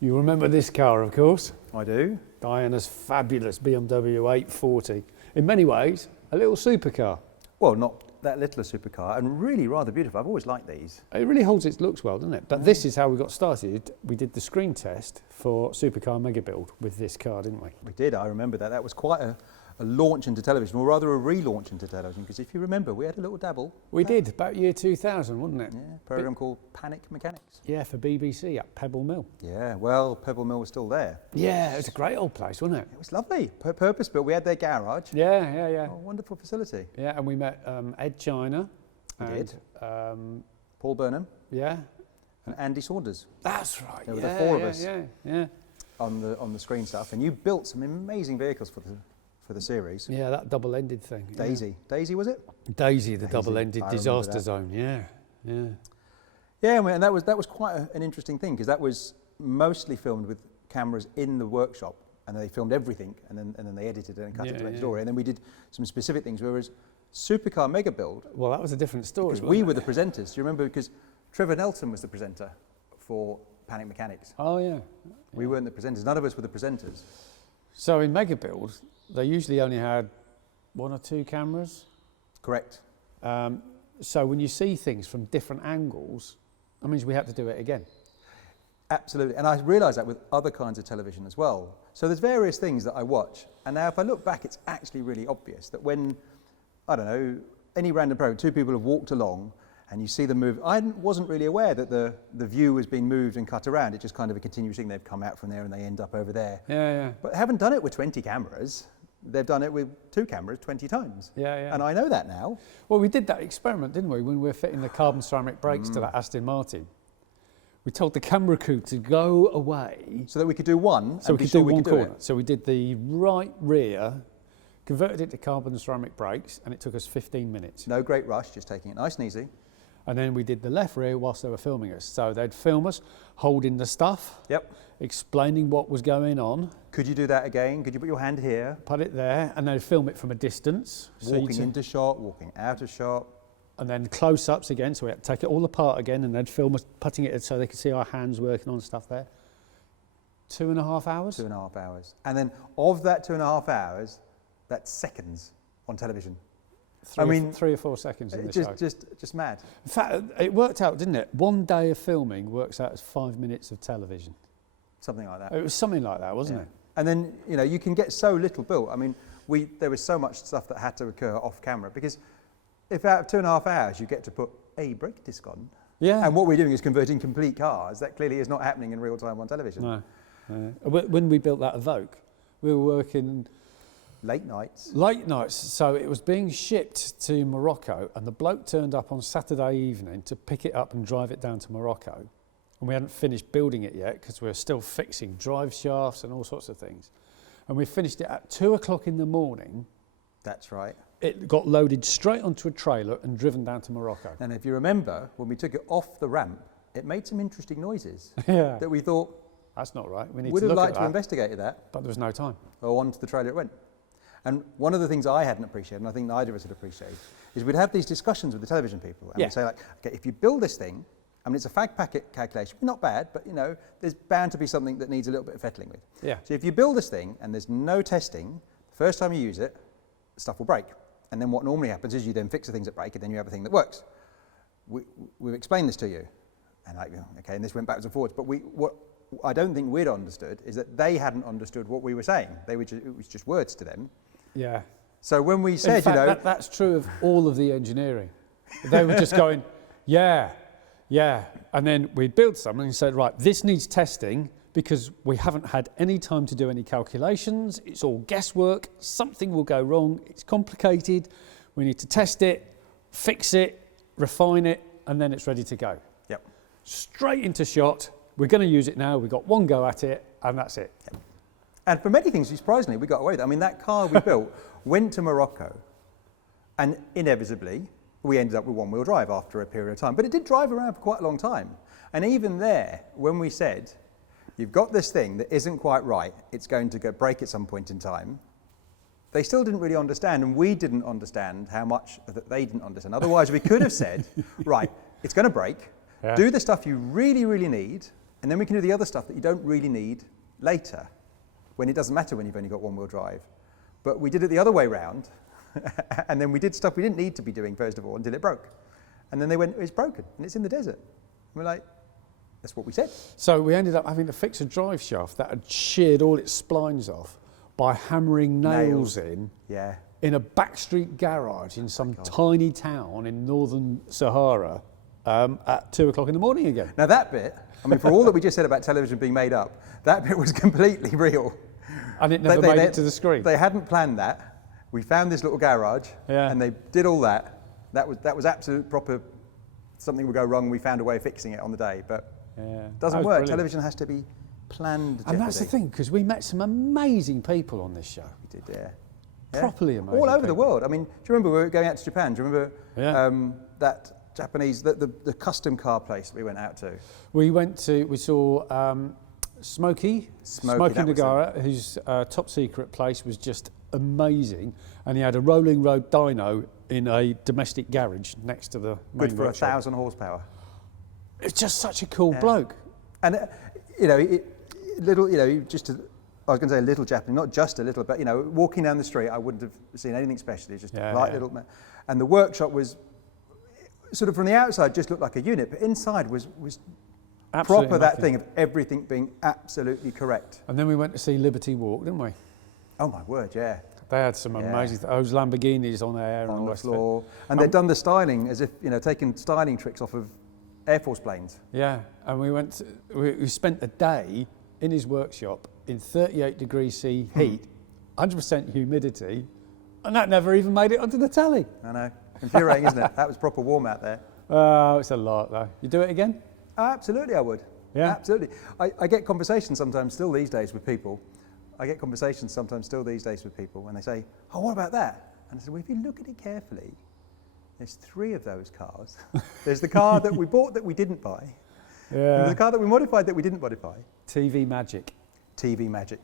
You remember this car, of course. I do. Diana's fabulous BMW 840. In many ways, a little supercar. Well, not that little a supercar, and really rather beautiful. I've always liked these. It really holds its looks well, doesn't it? But this is how we got started. We did the screen test for Supercar Mega Build with this car, didn't we? We did, I remember that. That was quite a launch into television, or rather a relaunch into television, because if you remember, we had a little dabble. We did, about year 2000, wasn't it? Yeah, a programme called Panic Mechanics. Yeah, for BBC at Pebble Mill. Yeah, well, Pebble Mill was still there. Yeah, it was a great old place, wasn't it? It was lovely, purpose built. We had their garage. Yeah. Oh, wonderful facility. Yeah, and we met Ed China. We did. Um, Paul Burnham. Yeah. And Andy Saunders. That's right. There were the four of us. Yeah. On the screen stuff, and you built some amazing vehicles for the series. Yeah, that double-ended thing. Daisy. Yeah. Daisy, was it? Daisy, the double-ended I disaster zone. Yeah. Yeah, and that was quite an interesting thing, because that was mostly filmed with cameras in the workshop, and they filmed everything, and then they edited it and cut it to make the story. And then we did some specific things, whereas Supercar Mega Build. Well, that was a different story. Because we were the presenters. Do you remember? Because Trevor Nelson was the presenter for Panic Mechanics. Oh, yeah. We weren't the presenters. None of us were the presenters. So in Mega Build, they usually only had 1 or 2 cameras. Correct. So when you see things from different angles, that means we had to do it again. Absolutely, and I realise that with other kinds of television as well. So there's various things that I watch, and now if I look back, it's actually really obvious that when, I don't know, any random program, 2 people have walked along and you see them move. I wasn't really aware that the view was being moved and cut around. It's just kind of a continuous thing. They've come out from there and they end up over there. Yeah. But they haven't done it with 20 cameras. They've done it with 2 cameras 20 times. Yeah. And I know that now. Well, we did that experiment, didn't we, when we were fitting the carbon ceramic brakes to that Aston Martin. We told the camera crew to go away. So that we could do one, So and we be could sure do we one could do corner. it. So we did the right rear, converted it to carbon ceramic brakes, and it took us 15 minutes. No great rush, just taking it nice and easy. And then we did the left rear whilst they were filming us. So they'd film us holding the stuff, Yep. explaining what was going on, Could you do that again? Could you put your hand here? put it there, and they'd film it from a distance. Walking into shot, walking out of shot. And then close-ups again, so we had to take it all apart again, and they'd film us putting it so they could see our hands working on stuff there. 2.5 hours? 2.5 hours. And then of that 2.5 hours, that's seconds on television. 3 or 4 seconds in the show. Just mad. In fact, it worked out, didn't it? 1 day of filming works out as 5 minutes of television. Something like that. It was something like that, wasn't it? And then, you can get so little built. I mean, there was so much stuff that had to occur off camera, because if out of 2.5 hours you get to put a brake disc on, Yeah. and what we're doing is converting complete cars, that clearly is not happening in real time on television. No. When we built that Evoque, we were working Late nights. late nights, so it was being shipped to Morocco, and the bloke turned up on Saturday evening to pick it up and drive it down to Morocco. And we hadn't finished building it yet because we were still fixing drive shafts and all sorts of things. And we finished it at 2 o'clock in the morning. That's right. It got loaded straight onto a trailer and driven down to Morocco. And if you remember, when we took it off the ramp, it made some interesting noises Yeah. that we thought That's not right. We need would to have look liked at to that. investigate that. But there was no time. Or onto the trailer it went. And one of the things I hadn't appreciated, and I think neither of us had appreciated, is we'd have these discussions with the television people, and Yeah. we'd say, like, okay, if you build this thing, I mean, it's a fag packet calculation, not bad, but there's bound to be something that needs a little bit of fettling with. Yeah. So if you build this thing and there's no testing, the first time you use it, stuff will break. And then what normally happens is you then fix the things that break, and then you have a thing that works. We've explained this to you, and okay, and this went backwards and forwards. But what I don't think we'd understood is that they hadn't understood what we were saying. It was just words to them. Yeah. So when we said, In fact, that's true of all of the engineering. They were just going, yeah. And then we'd build something and said, right, this needs testing because we haven't had any time to do any calculations. It's all guesswork. Something will go wrong. It's complicated. We need to test it, fix it, refine it, and then it's ready to go. Yep. Straight into shot. We're going to use it now. We've got one go at it, and that's it. Yep. And for many things, surprisingly, we got away with it. I mean, that car we built went to Morocco, and inevitably, we ended up with one-wheel drive after a period of time. But it did drive around for quite a long time. And even there, when we said, you've got this thing that isn't quite right, it's going to go break at some point in time, they still didn't really understand, and we didn't understand how much that they didn't understand. Otherwise, we could have said, right, it's going to break, do the stuff you really, really need, And then we can do the other stuff that you don't really need later, when it doesn't matter when you've only got one-wheel drive. But we did it the other way round, and then we did stuff we didn't need to be doing, first of all, until it broke. And then they went, it's broken, and it's in the desert. And we're like, that's what we said. So we ended up having to fix a drive shaft that had sheared all its splines off by hammering nails in a backstreet garage in some tiny town in northern Sahara at 2 o'clock in the morning again. Now that bit, I mean, for all that we just said about television being made up, that bit was completely real. And it never made it to the screen. They hadn't planned that. We found this little garage, and they did all that. That was absolute proper. Something would go wrong. We found a way of fixing it on the day, but it doesn't work. Brilliant. Television has to be planned. And that's the thing, because we met some amazing people on this show. We did, yeah. Properly amazing. All over the people. world. I mean, do you remember we were going out to Japan? Do you remember that Japanese, the custom car place we went out to? We saw Smokey Nagara, whose top secret place was just amazing, and he had a rolling road dyno in a domestic garage next to the main Good for workshop. 1,000 horsepower. It's just such a cool bloke. And I was going to say a little Japanese, not just a little, but walking down the street, I wouldn't have seen anything special. It's just a light little man. And the workshop was sort of from the outside just looked like a unit, but inside was Absolutely proper that thing of everything being absolutely correct. And then we went to see Liberty Walk, didn't we? Oh my word, yeah. They had some amazing those Lamborghinis on there and all On the that floor. And they'd done the styling as if, taking styling tricks off of Air Force planes. Yeah, and we spent a day in his workshop in 38 degrees C heat, 100% humidity, and that never even made it onto the telly. I know. Infuriating, isn't it? That was proper warm out there. Oh, it's a lot though. You do it again? Oh, absolutely, I would. Yeah? Absolutely. I get conversations sometimes still these days with people. And they say, oh, what about that? And I said, well, if you look at it carefully, there's 3 of those cars. There's the car that we bought that we didn't buy. And there's the car that we modified that we didn't modify. TV magic. TV magic.